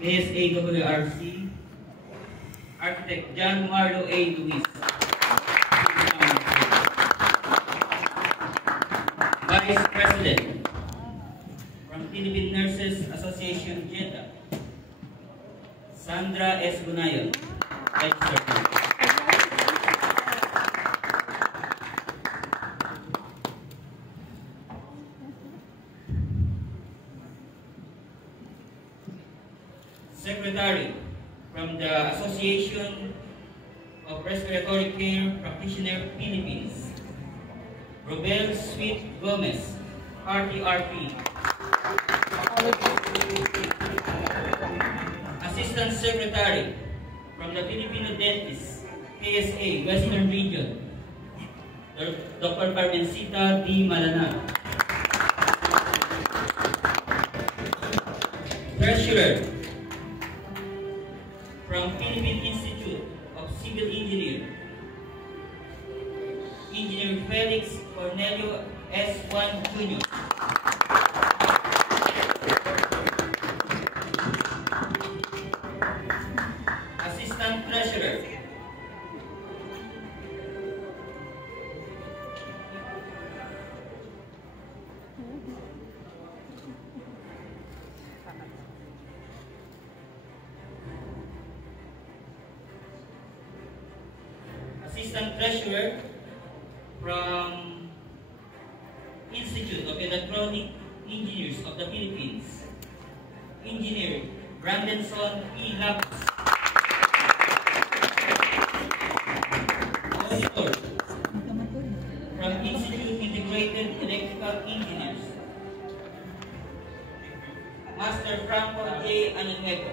PSAWRC, Architect John Marlo A. Luis. Vice President from Philippine Nurses Association, Jeddah, Sandra S. Gunayon. Secretary from the Association of Respiratory Care Practitioners Philippines, Robel Sweet Gomez, RTRP. Assistant Secretary from the Filipino Dentists, KSA, Western Region, Dr. Carmencita D. Malanag. Treasurer from Philippine Institute of Civil Engineer, Engineer Felix Cornelio S. Juan Jr. Assistant Treasurer from Institute of Electronic Engineers of the Philippines, Engineer Brandenson E. Lapis. Auditor from Institute Integrated Electrical Engineers, Master Franco J. Anunuevo.